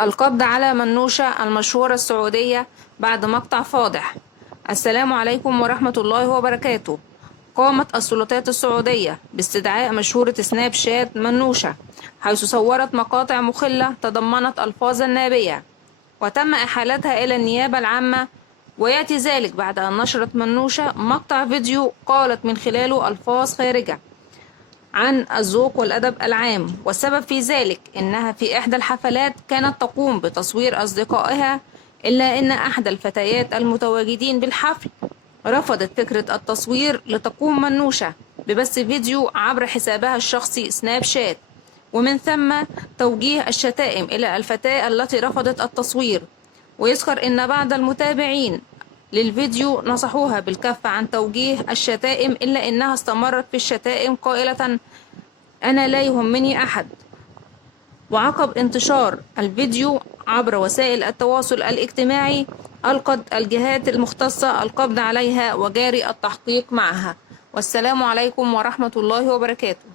القبض على منوشة المشهورة السعودية بعد مقطع فاضح. السلام عليكم ورحمة الله وبركاته. قامت السلطات السعودية باستدعاء مشهورة سناب شات منوشة، حيث صورت مقاطع مخلة تضمنت ألفاظا نابية، وتم إحالتها إلى النيابة العامة. ويأتي ذلك بعد أن نشرت منوشة مقطع فيديو قالت من خلاله ألفاظ خارجة عن الذوق والأدب العام، والسبب في ذلك إنها في إحدى الحفلات كانت تقوم بتصوير أصدقائها، إلا إن أحد الفتيات المتواجدين بالحفل رفضت فكرة التصوير، لتقوم منوشة ببث فيديو عبر حسابها الشخصي سناب شات، ومن ثم توجيه الشتائم إلى الفتاة التي رفضت التصوير. ويذكر إن بعض المتابعين للفيديو نصحوها بالكف عن توجيه الشتائم، إلا إنها استمرت في الشتائم قائلة: أنا لا يهمني أحد. وعقب انتشار الفيديو عبر وسائل التواصل الاجتماعي، ألقت الجهات المختصة القبض عليها وجاري التحقيق معها. والسلام عليكم ورحمة الله وبركاته.